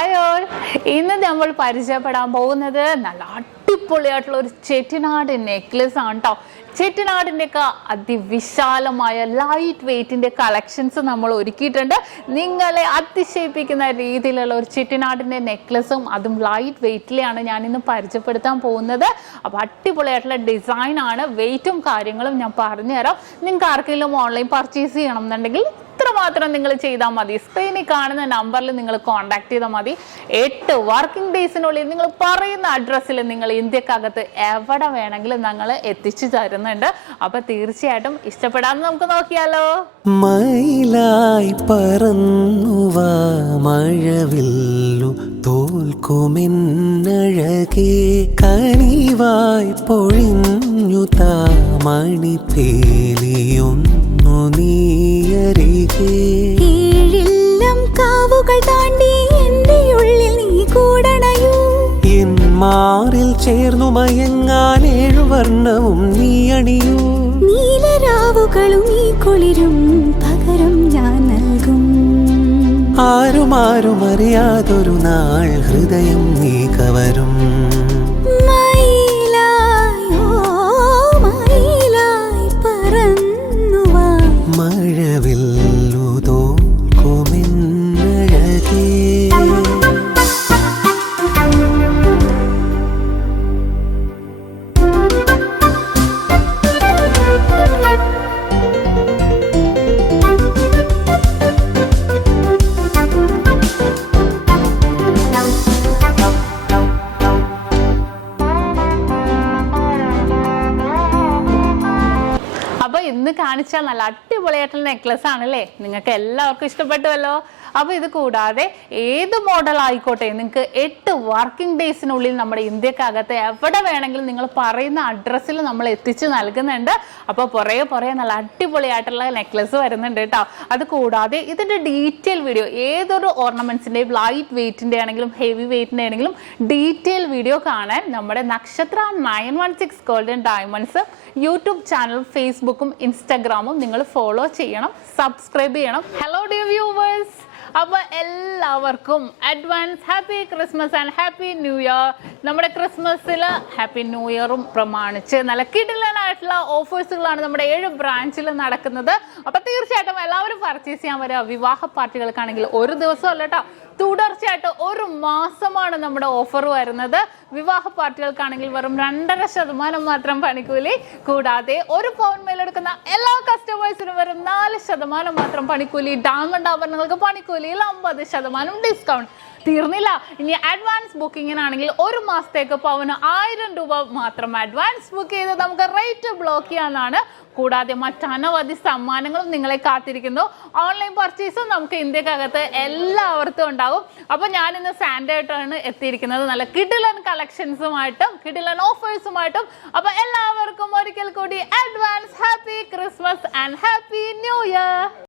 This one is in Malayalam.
ഹായ് ഓൾ, ഇന്ന് നമ്മൾ പരിചയപ്പെടാൻ പോകുന്നത് നല്ല അടിപൊളിയായിട്ടുള്ള ഒരു ചെട്ടിനാട് നെക്ലസ് ആണ് കേട്ടോ. ചെട്ടിനാടിൻ്റെ ഒക്കെ അതിവിശാലമായ ലൈറ്റ് വെയ്റ്റിൻ്റെ കളക്ഷൻസ് നമ്മൾ ഒരുക്കിയിട്ടുണ്ട്. നിങ്ങളെ അതിശയിപ്പിക്കുന്ന രീതിയിലുള്ള ഒരു ചെട്ടിനാടിൻ്റെ നെക്ലസും അതും ലൈറ്റ് വെയ്റ്റിലെയാണ് ഞാനിന്ന് പരിചയപ്പെടുത്താൻ പോകുന്നത്. അപ്പോൾ അടിപൊളിയായിട്ടുള്ള ഡിസൈനാണ്, വെയ്റ്റും കാര്യങ്ങളും ഞാൻ പറഞ്ഞുതരാം. നിങ്ങൾക്ക് ആർക്കെങ്കിലും ഓൺലൈൻ പർച്ചേസ് ചെയ്യണം എന്നുണ്ടെങ്കിൽ മാത്രം നിങ്ങൾ ചെയ്താൽ മതി. സ്ക്രീനിൽ കാണുന്ന നമ്പറിൽ നിങ്ങൾ കോൺടാക്ട് ചെയ്താൽ മതി. 8 വർക്കിംഗ് ഡേയ്സിനുള്ളിൽ നിങ്ങൾ പറയുന്ന അഡ്രസ്സിൽ നിങ്ങൾ ഇന്ത്യക്കകത്ത് എവിടെ വേണമെങ്കിലും ഞങ്ങൾ എത്തിച്ചു തരുന്നുണ്ട്. അപ്പൊ തീർച്ചയായിട്ടും ഇഷ്ടപ്പെടാമെന്ന് നമുക്ക് നോക്കിയാലോ. മയിലായി പറന്നുവാ മഴവില്ലു തോൽക്കുമെന്നഴകേ, കനിവായി പൊഴിഞ്ഞു താ മണിപ്പേലിയൊന്നു നീയരികേ. ഏഴെല്ലാം കാവുകൾ താണ്ടി എന്റെ ഉള്ളിൽ നീ കൂടണയൂ. എൻ മാറിൽ ചേർന്നു മയങ്ങാൻ 7 വർണ്ണവും നീ അണിയൂ. നീലരാവുകളും ഈ കുളിരും പകരം ഞാൻ നൽകും. ആരും അറിയാതൊരു നാൾ ഹൃദയം നീ കവരും. മയിലായോ മയിലായി പറന്നുവാ മഴവില്ലു തോൽക്കുമെന്നഴകേ. അപ്പൊ ഇന്ന് കാണിച്ച നല്ല അടിപൊളിയായിട്ടുള്ള നെക്ലസ് ആണല്ലേ, നിങ്ങൾക്ക് എല്ലാവർക്കും ഇഷ്ടപ്പെട്ടുവല്ലോ. അപ്പൊ ഇത് കൂടാതെ ഏത് മോഡൽ ആയിക്കോട്ടെ നിങ്ങൾക്ക് 8 വർക്കിംഗ് ഡേയ്സിനുള്ളിൽ നമ്മുടെ ഇന്ത്യക്കകത്ത് എവിടെ വേണമെങ്കിലും നിങ്ങൾ പറയുന്ന അഡ്രസ്സിൽ നമ്മൾ എത്തിച്ചു നൽകുന്നുണ്ട്. അപ്പോൾ പുറകെ നല്ല അടിപൊളിയായിട്ടുള്ള നെക്ലസ് വരുന്നുണ്ട് കേട്ടോ. അത് കൂടാതെ ഇതിന്റെ ഡീറ്റെയിൽ വീഡിയോ, ഏതൊരു ഓർണമെന്റ്സിന്റെയും ലൈറ്റ് വെയ്റ്റിന്റെ ആണെങ്കിലും ഹെവി വെയ്റ്റിന്റെ ആണെങ്കിലും ഡീറ്റെയിൽ വീഡിയോ കാണാൻ നമ്മുടെ നക്ഷത്ര 916 ഗോൾഡൻ ഡയമണ്ട്സ് യൂട്യൂബ് ചാനലും ഫേസ്ബുക്കും ഇൻസ്റ്റാഗ്രാമും നിങ്ങൾ ഫോളോ ചെയ്യണം, സബ്സ്ക്രൈബ് ചെയ്യണം. ഹലോ ഡിയർ വ്യൂവേഴ്സ്, അപ്പൊ എല്ലാവർക്കും advance happy Christmas and happy new year. നമ്മുടെ ക്രിസ്മസിൽ ഹാപ്പി ന്യൂ ഇയറും പ്രമാണിച്ച് നല്ല കിടിലനായിട്ടുള്ള ഓഫേഴ്സുകളാണ് നമ്മുടെ 7 ബ്രാഞ്ചിൽ നടക്കുന്നത്. അപ്പൊ തീർച്ചയായിട്ടും എല്ലാവരും പർച്ചേസ് ചെയ്യാൻ വരിക. വിവാഹ പാർട്ടികൾക്കാണെങ്കിൽ ഒരു ദിവസം അല്ല കേട്ടോ, തുടർച്ചയായിട്ട് 1 മാസമാണ് നമ്മുടെ ഓഫർ വരുന്നത്. വിവാഹ പാർട്ടികൾക്കാണെങ്കിൽ വെറും 2.5% മാത്രം പണിക്കൂലി. കൂടാതെ 1 പൗൺ മേലെടുക്കുന്ന എല്ലാ കസ്റ്റമേഴ്സിനും വെറും 4% മാത്രം പണിക്കൂലി. ഡയമണ്ട് ആഭരണങ്ങൾക്ക് പണിക്കൂലിയിൽ 50% ഡിസ്കൗണ്ട്. തീർന്നില്ല, ഇനി അഡ്വാൻസ് ബുക്കിങ്ങിനാണെങ്കിൽ 1 മാസത്തേക്ക് പവന് 1000 രൂപ മാത്രം അഡ്വാൻസ് ബുക്ക് ചെയ്ത് നമുക്ക് റേറ്റ് ബ്ലോക്ക് ചെയ്യാനാണ്. കൂടാതെ മറ്റനവധി സമ്മാനങ്ങളും നിങ്ങളെ കാത്തിരിക്കുന്നു. ഓൺലൈൻ പർച്ചേസും നമുക്ക് ഇന്ത്യക്കകത്ത് എല്ലാവർക്കും ഉണ്ടാകും. അപ്പൊ ഞാൻ ഇന്ന് സാൻഡേ ആയിട്ടാണ് എത്തിയിരിക്കുന്നത്, നല്ല കിടിലൻ കളക്ഷൻസുമായിട്ടും കിടിലൻ ഓഫേഴ്സുമായിട്ടും. അപ്പൊ എല്ലാവർക്കും ഒരിക്കൽ കൂടി advance happy Christmas and happy new year.